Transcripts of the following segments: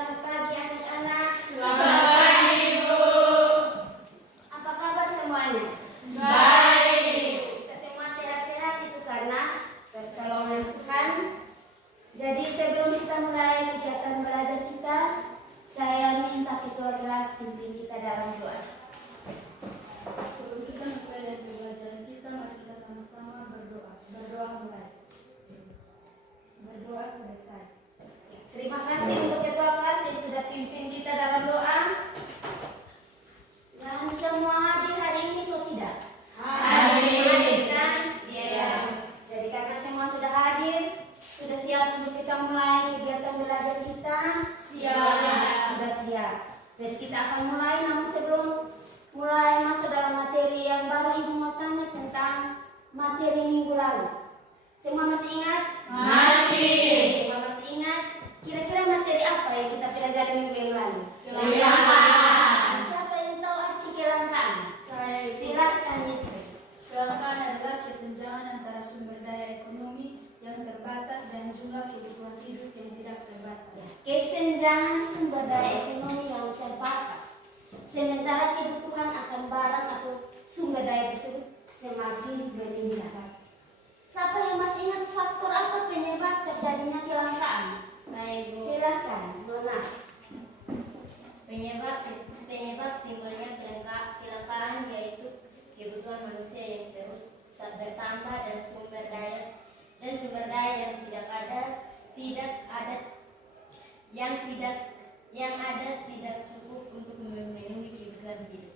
Selamat pagi anak-anak. Selamat pagi, Ibu. Apa kabar semuanya? Baik. Kita semua sehat-sehat itu karena pertolongan Tuhan. Jadi sebelum kita mulai kegiatan belajar kita, saya minta ketua kelas pimpin kita dalam doa. Sebelum kita mulai dari pembelajaran kita, mari kita sama-sama berdoa. Berdoa mulai. Berdoa selesai. Terima kasih untuk ketua kelas yang sudah pimpin kita dalam doa. Dan semua hadir hari ini kok tidak? Hadir kan? Iya. Jadi karena semua sudah hadir, sudah siap untuk kita mulai kegiatan belajar kita? Siap. Sudah siap. Jadi kita akan mulai, namun sebelum mulai masuk dalam materi yang baru, Ibu mau tanya tentang materi minggu lalu. Semua masih ingat? Masih. Semua masih ingat? Kira-kira materi apa yang kita pelajari minggu yang lalu? Kelangkaan. Siapa yang tahu arti kelangkaan? Saya Silakan Yusri. kelangkaan adalah kesenjangan antara sumber daya ekonomi yang terbatas dan jumlah kebutuhan hidup yang tidak terbatas. Kesenjangan sumber daya ekonomi yang terbatas, sementara kebutuhan akan barang atau sumber daya tersebut semakin meningkat. Siapa yang masih ingat faktor apa penyebab terjadinya kelangkaan? Baik, Bu. Silakan, Nona. Penyebab timbulnya kelangkaan yaitu kebutuhan manusia yang terus bertambah dan sumber daya yang tidak cukup untuk memenuhi kebutuhan hidup.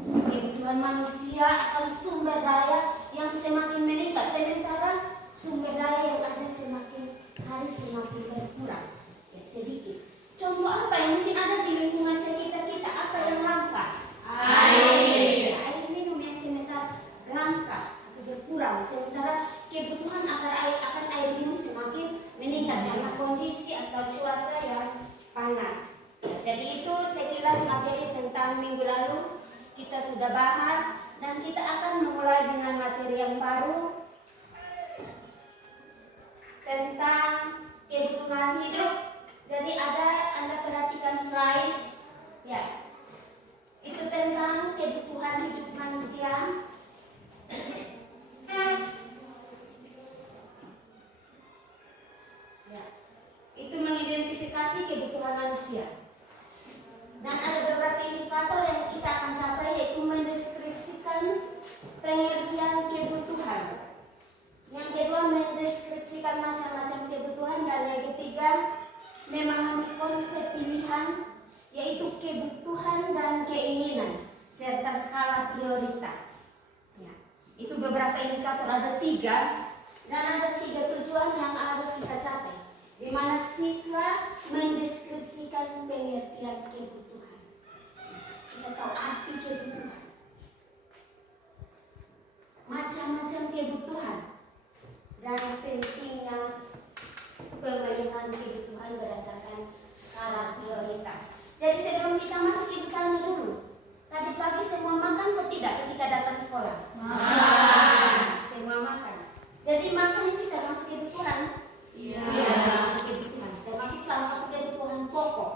Kebutuhan manusia atau sumber daya yang semakin meningkat, sementara sumber daya yang ada semakin hari semakin berkurang, ya, sedikit. Contoh apa yang mungkin ada di lingkungan sekitar kita? Apa yang langka? Air. Air minum yang sementara langka atau berkurang, sementara kebutuhan akan air minum semakin meningkat karena kondisi atau cuaca yang panas. Jadi itu sekilas materi tentang minggu lalu kita sudah bahas, dan kita akan memulai dengan materi yang baru tentang kebutuhan hidup. Jadi Anda perhatikan slide, ya. Itu tentang kebutuhan hidup manusia. Ya. Itu mengidentifikasi kebutuhan manusia. Dan ada beberapa indikator yang kita akan capai, yaitu mendeskripsikan pengertian kebutuhan. Yang kedua, mendeskripsikan macam-macam kebutuhan. Dan yang ketiga, memahami konsep pilihan, yaitu kebutuhan dan keinginan, serta skala prioritas. Ya. Itu beberapa indikator, ada 3. Dan ada 3 tujuan yang harus kita capai, di mana siswa mendeskripsikan pengertian kebutuhan. Kita tahu arti kebutuhan, macam-macam kebutuhan, dan pentingnya pemilihan kebutuhan berdasarkan skala prioritas. Jadi sebelum kita masuk, ibu tanya dulu, tadi pagi semua makan atau tidak ketika datang sekolah? Makan. Semua makan. Jadi makan itu termasuk kebutuhan? Iya. Termasuk kebutuhan. Termasuk salah satu kebutuhan pokok,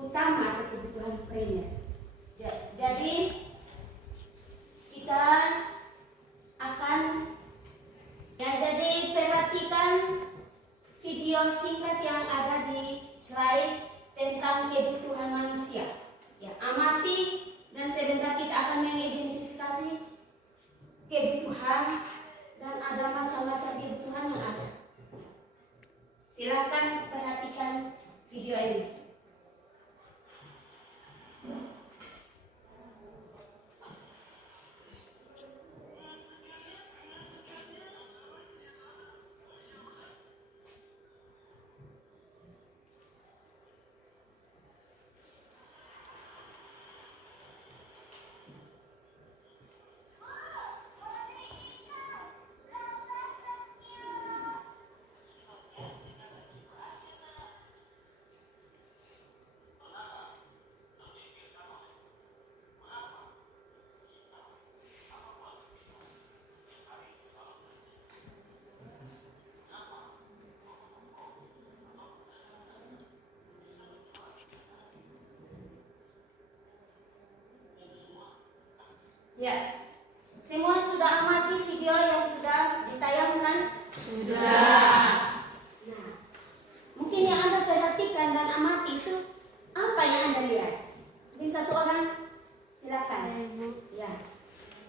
utama atau kebutuhan primer. Jadi kita akan, ya, jadi perhatikan video singkat yang ada di slide tentang kebutuhan manusia. Ya, amati dan sebentar kita akan mengidentifikasi kebutuhan, dan ada macam-macam kebutuhan yang ada. Silahkan perhatikan video ini. Ya, semua sudah amati video yang sudah ditayangkan? Sudah. Nah, mungkin yang Anda perhatikan dan amati itu apa yang Anda lihat? Mungkin satu orang, silakan. Saya, Bu. Ya,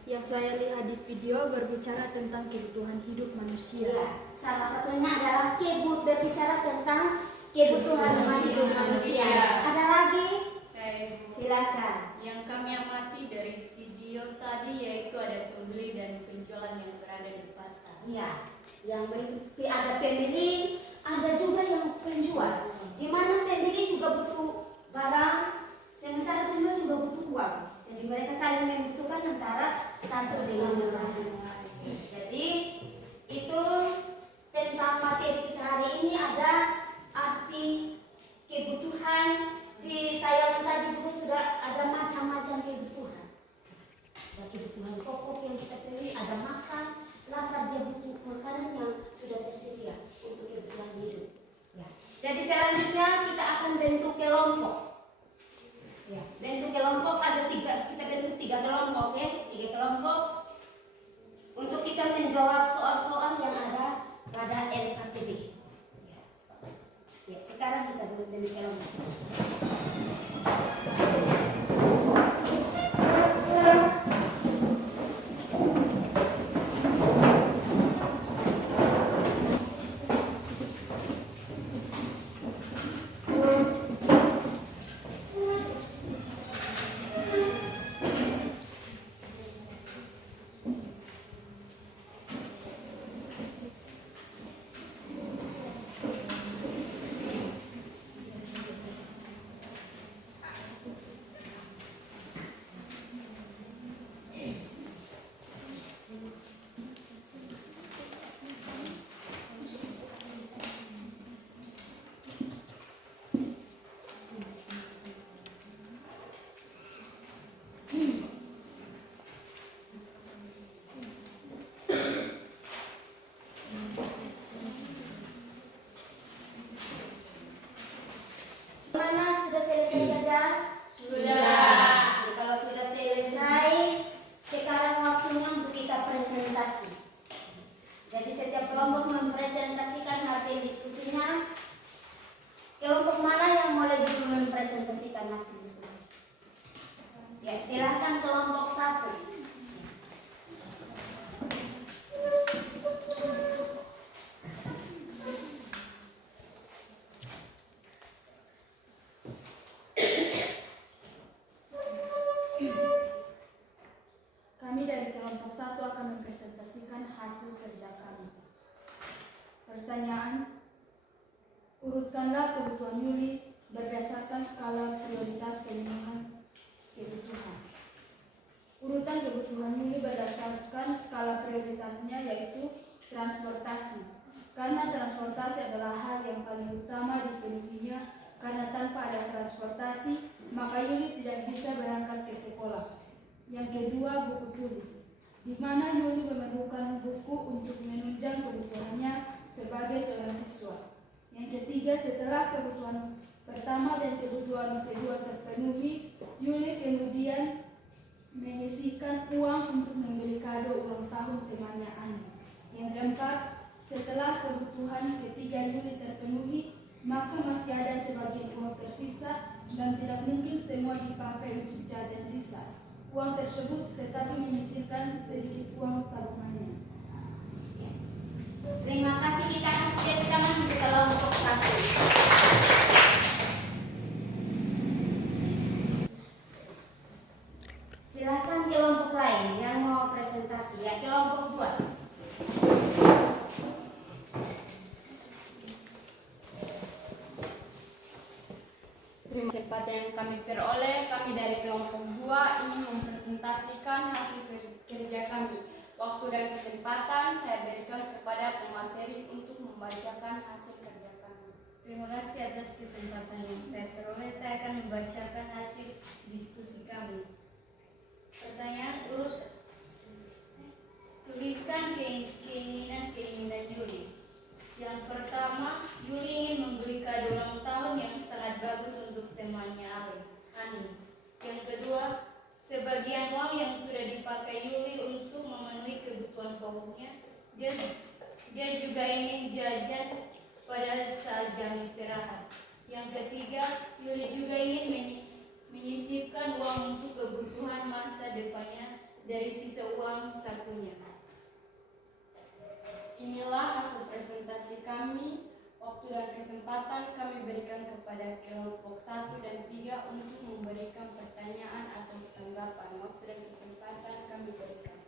Yang saya lihat di video berbicara tentang kebutuhan hidup manusia. ya. Salah satunya adalah kebut berbicara tentang kebutuhan hidup manusia. Ada lagi? Saya Ibu. Silakan. Yang kami amati dari video tadi yaitu ada pembeli dan penjual yang berada di pasar. Ya, yang ada pembeli, ada juga yang penjual. Di mana pembeli juga butuh barang, sementara penjual juga butuh uang. Jadi mereka saling membutuhkan antara satu dengan yang lain. Jadi itu tentang materi kita hari ini ada arti kebutuhan. Di tayangan tadi juga sudah ada macam-macam kebutuhan. Ada kebutuhan pokok yang kita perlu, ada makan, lapar dia butuh makanan yang sudah tersedia untuk kebutuhan hidup. Ya. Jadi selanjutnya kita akan bentuk kelompok. Ya, bentuk kelompok ada kita bentuk tiga kelompok ya, tiga kelompok untuk kita menjawab soal-soal yang ada pada LKPD. Ya. Ya, sekarang kita bentuk kelompok. Mana sudah selesai kerja? Sudah. Kalau sudah selesai, sekarang waktunya untuk kita presentasi. Jadi setiap kelompok mempresentasikan hasil diskusinya. Kelompok mana yang mulai dulu mempresentasikan hasil diskusi? Ya, silahkan kelompok 1. Kami dari kelompok 1 akan mempresentasikan hasil kerja kami. Pertanyaan, urutkanlah kebutuhan Yuli berdasarkan skala prioritas pemenuhan kebutuhan. Urutan kebutuhan Yuli berdasarkan skala prioritasnya yaitu transportasi. Karena transportasi adalah hal yang paling utama dipenuhinya, karena tanpa ada transportasi, maka Yuli tidak bisa berangkat ke sekolah. Yang kedua, buku tulis, di mana Yuli memerlukan buku untuk menunjang kebutuhannya sebagai seorang siswa. Yang ketiga, setelah kebutuhan pertama dan kebutuhan kedua terpenuhi, Yuli kemudian menyisihkan uang untuk membeli kado ulang tahun temannya Ani. Yang keempat, setelah kebutuhan ketiga Yuli terpenuhi, maka masih ada sebagian uang tersisa dan tidak mungkin semua dipakai untuk jajan sisa. Uang tersebut tetapi menyisihkan sedikit uang tabungannya. Terima kasih, kita kasih tepuk tangan untuk kelompok 1. Silakan kelompok lain yang mau presentasi. Ya, kelompok 2. Terima kasih kesempatan yang kami peroleh. Kami dari kelompok 2 ingin mempresentasikan hasil kerja kami. Waktu dan kesempatan saya berikan kepada pemateri untuk membacakan hasil kerja kami. Terima kasih atas kesempatan yang saya peroleh. Saya akan membacakan hasil diskusi kami. Pertanyaan urut. Tuliskan keinginan Yuli. Yang pertama, Yuli ingin membeli kado ulang tahun yang sangat bagus untuk temannya Ani. Yang kedua, sebagian uang yang sudah dipakai bawahnya. Dia juga ingin jajan pada saat jam istirahat. Yang ketiga, Yuli juga ingin menyisipkan uang untuk kebutuhan masa depannya dari sisa uang sakunya. Inilah hasil presentasi kami. Waktu dan kesempatan kami berikan kepada kelompok 1 dan 3 untuk memberikan pertanyaan atau tanggapan. Waktu dan kesempatan kami berikan.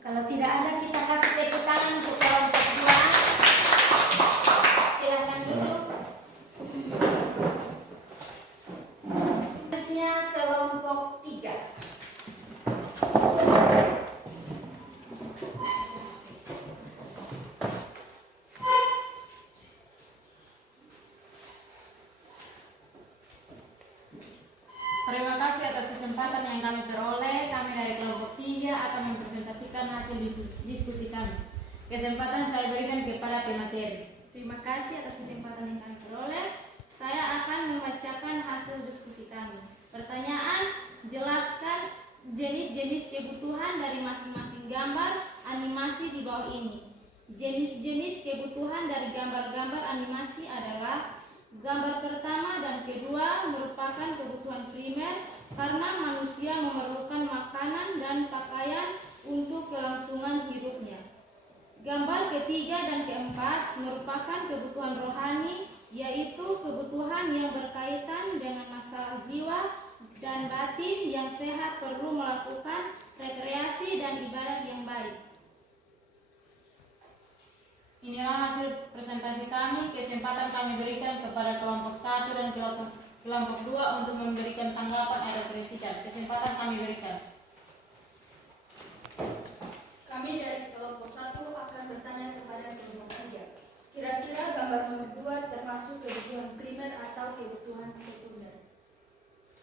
Kalau tidak ada, kita kasih tepuk tangan untuk kelompok 2. Silakan duduk. Selanjutnya kelompok 3. Terima kasih atas kesempatan yang kami peroleh. Kami dari kelompok 3 akan mempresentasikan hasil diskusi kami. Kesempatan saya berikan kepada pemateri. Terima kasih atas kesempatan yang kami peroleh. Saya akan membacakan hasil diskusi kami. Pertanyaan, jelaskan jenis-jenis kebutuhan dari masing-masing gambar animasi di bawah ini. Jenis-jenis kebutuhan dari gambar-gambar animasi adalah: gambar pertama dan kedua merupakan kebutuhan primer karena manusia memerlukan makanan dan pakaian untuk kelangsungan hidupnya. Gambar ketiga dan keempat merupakan kebutuhan rohani, yaitu kebutuhan yang berkaitan dengan masalah jiwa dan batin yang sehat perlu melakukan rekreasi dan ibadah yang baik. Inilah hasil presentasi kami. Kesempatan kami berikan kepada kelompok 1 dan kelompok 2 untuk memberikan tanggapan atau kritikan. Kesempatan kami berikan. Kami dari kelompok 1 akan bertanya kepada kelompok 3. Kira-kira gambar nomor 2 termasuk kebutuhan primer atau kebutuhan sekunder?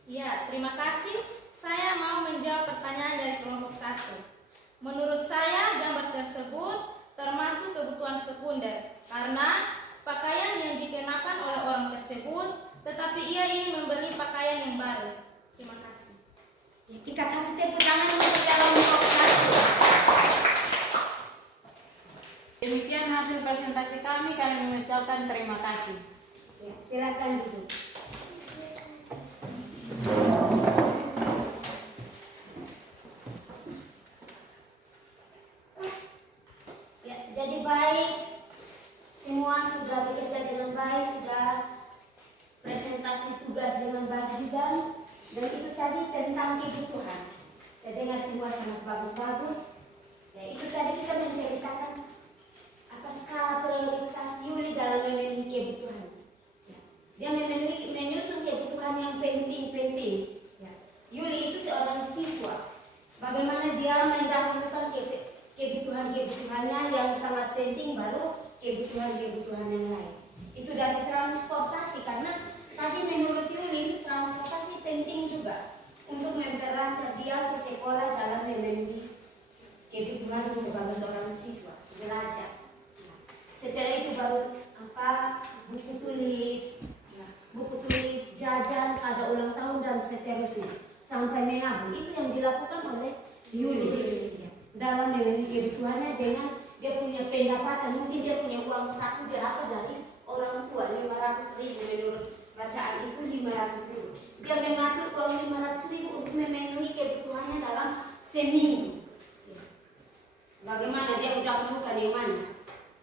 Ya, terima kasih. Saya mau menjawab pertanyaan dari kelompok 1. Menurut saya, gambar tersebut termasuk kebutuhan sekunder karena pakaian yang dikenakan oleh orang tersebut, tetapi ia ingin membeli pakaian yang baru. Terima kasih. Ya, kita kasih tepuk tangan untuk kelompok 1. Demikian hasil presentasi kami. Kami mengucapkan terima kasih. Ya, silakan duduk. Ya, jadi baik, semua sudah bekerja dengan baik, sudah presentasi tugas dengan baik juga, dan itu tadi tentang kebutuhan. Saya dengar semua sangat bagus-bagus. Ya, itu tadi kita menceritakan apa skala prioritas Yuli dalam memenuhi kebutuhan. Ya, dia menyusun kebutuhan yang penting-penting. Ya, Yuli itu seorang siswa. Bagaimana dia mendahulukan kebutuhan-kebutuhannya yang sangat penting, baru kebutuhan-kebutuhan yang lain. Itu dari transportasi, karena tadi menurut Yuli transportasi penting juga untuk memperlancar dia ke sekolah dalam memenuhi kebutuhan sebagai seorang siswa belajar. Setelah itu baru buku tulis, jajan, ada ulang tahun dan seterusnya sampai menabung. Itu yang dilakukan oleh Yuli dalam memenuhi kebutuhannya dengan dia punya pendapatan. Mungkin dia punya uang saku berapa dari orang tua, 500.000 menurut bacaan itu 500.000. Dia mengatur uang 500.000 untuk memenuhi kebutuhannya dalam seminggu. Bagaimana dia dahulukan yang mana?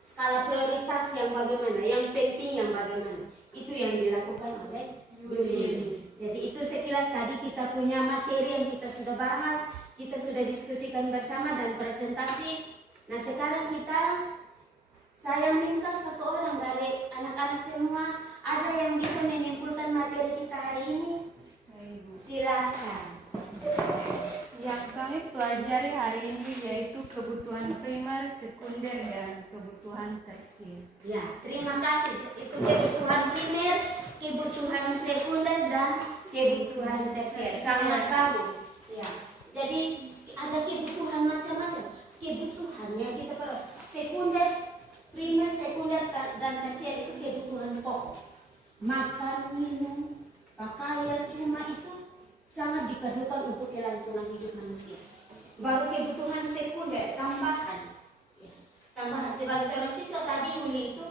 Skala prioritas yang bagaimana? Yang penting yang bagaimana? Itu yang dilakukan oleh Yuli. Jadi itu sekilas tadi kita punya materi yang kita sudah bahas, kita sudah diskusikan bersama dan presentasi. Nah sekarang saya minta satu orang dari anak-anak semua, ada yang bisa menyimpulkan materi kita hari ini? Silakan. Yang kami pelajari hari ini yaitu kebutuhan primer, sekunder, dan kebutuhan tersier. Ya, terima kasih. Itu kebutuhan primer, kebutuhan sekunder, dan kebutuhan tersier. Sangat bagus. Ya, jadi ada kebutuhan macam-macam. Kebutuhan yang kita perlu. Sekunder, primer, sekunder, dan tersier itu kebutuhan pokok. Makan, minum, pakaian, rumah itu sangat diperlukan untuk kelangsungan hidup manusia. Baru kebutuhan sekunder, tambahan. Ya, tambahan sebagai seorang siswa tadi Yuli itu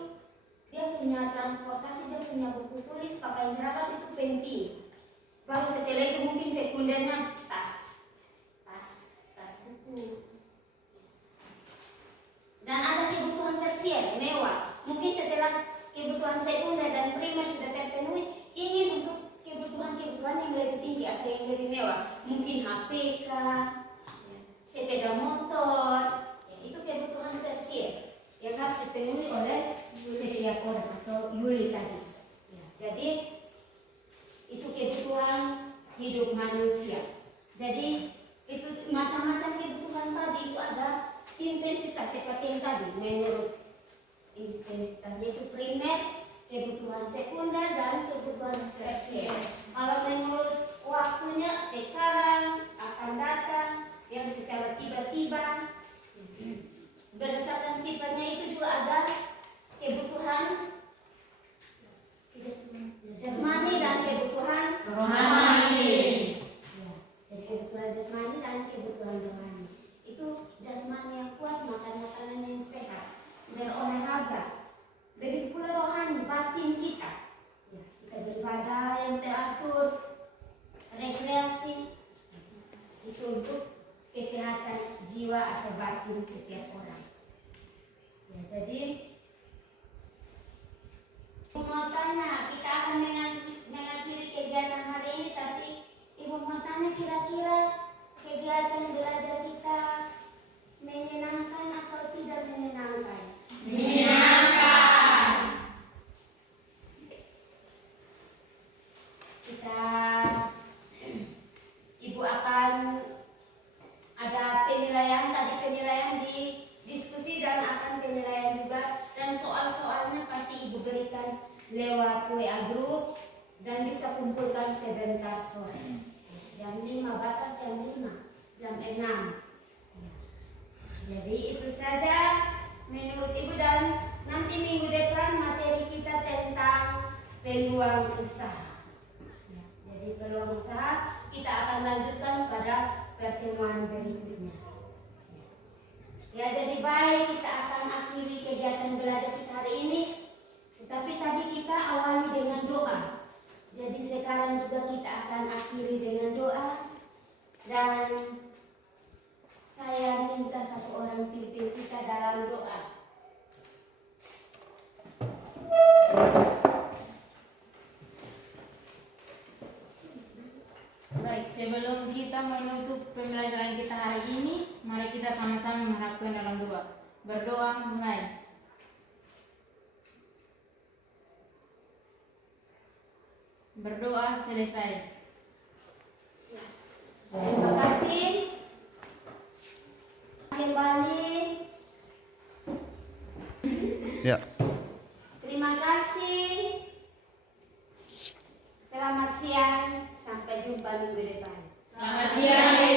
dia punya transportasi, dia punya buku tulis, pakaian seragam itu penting. Baru setelah itu mungkin sekundernya tas buku. Dan ada kebutuhan tersier, mewah. Mungkin setelah kebutuhan sekunder dan primer sudah terpenuhi, ingin untuk kebutuhan-kebutuhan yang lebih tinggi atau yang lebih mewah. Mungkin HPK, sepeda motor, ya, itu kebutuhan tersier yang harus dipenuhi oleh setiap orang atau Yuli tadi. Ya, jadi itu kebutuhan hidup manusia. Jadi itu macam-macam kebutuhan tadi itu ada intensitas seperti yang tadi menurut intensitasnya itu primer, kebutuhan sekunder dan kebutuhan tersier. Kalau menurut waktunya sekarang akan datang yang secara tiba-tiba berdasarkan sifatnya itu juga ada kebutuhan jasmani dan kebutuhan rohani. Ya, jadi kebutuhan jasmani dan kebutuhan rohani. Itu jasmani yang kuat, makan makanan yang sehat, berolahraga. Begitu pula rohani, batin kita. Ya, kita beribadah yang teratur, rekreasi. Itu untuk kesehatan jiwa atau batin setiap orang. Ya, jadi mau tanya, kita akan mengakhiri kegiatan hari ini, tapi Ibu mau tanya kira-kira kegiatan belajar kita menyenangkan atau tidak menyenangkan? Menyenangkan. Ibu akan ada penilaian, tadi penilaian di diskusi dan akan penilaian juga, dan soal-soalnya pasti Ibu berikan lewat WA group dan bisa kumpulkan sebentar sore. Jam 5, batas jam 5, jam 6. Jadi itu saja menurut Ibu, dan nanti minggu depan materi kita tentang peluang usaha. Ya, jadi peluang usaha kita akan lanjutkan pada pertemuan berikutnya. Ya, jadi baik, kita akan akhiri kegiatan belajar kita hari ini. Tetapi tadi kita awali dengan doa. Jadi sekarang juga kita akan akhiri dengan doa. Dan saya minta satu orang pimpin kita dalam doa. Baik, sebelum kita menutup pembelajaran kita hari ini, mari kita sama-sama mengharapkan dalam doa. Berdoa mulai. Berdoa selesai. Terima kasih. Kembali. Ya. Terima kasih. Selamat siang. Sampai jumpa minggu depan. Selamat siang.